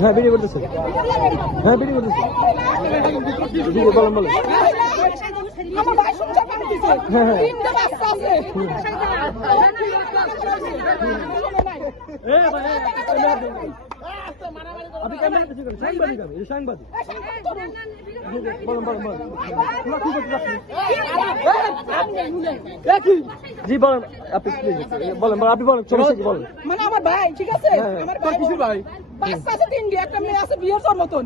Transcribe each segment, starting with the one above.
হ্যাঁ ভিডিও করতেছে, হ্যাঁ ভিডিও করতেছে, বলেন বলেন। আমার ভাই শুনছে কাঁদতেছে, তিনটা বাচ্চা আছে। আপনি ক্যামেরা কিছু করেন, সাংবাদিক আমি, এই সাংবাদিক। বলেন বলেন বলেন, কি করতে চাচ্ছেন? জি বলেন, আপনি প্লিজ বলেন, আপনি বলেন, সমস্যা কি বলেন। মানে আমার ভাই ঠিক আছে, আমার ভাই কিশোর ভাই বাচ্চা আছে তিনটে, একটা মেয়ে আছে বিয়ের তোর মতন।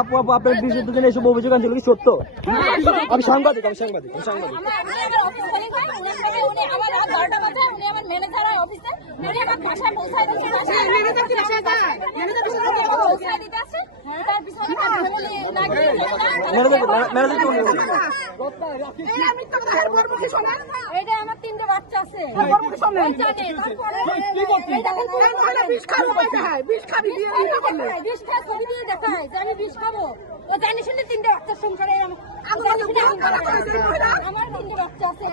আপু আপু আপনার দুজনে এসব অভিযোগ আনছিল কি সত্য? আমি সাংবাদিক, আমি সাংবাদিক, আমি সাংবাদিক। আমার তিনটে বাচ্চা আছে, দেখায় যে আমি বিষ খাবো, ও জানি শুনে তিনটে বাচ্চার সংসারে আমার তিনটে বাচ্চা আছে।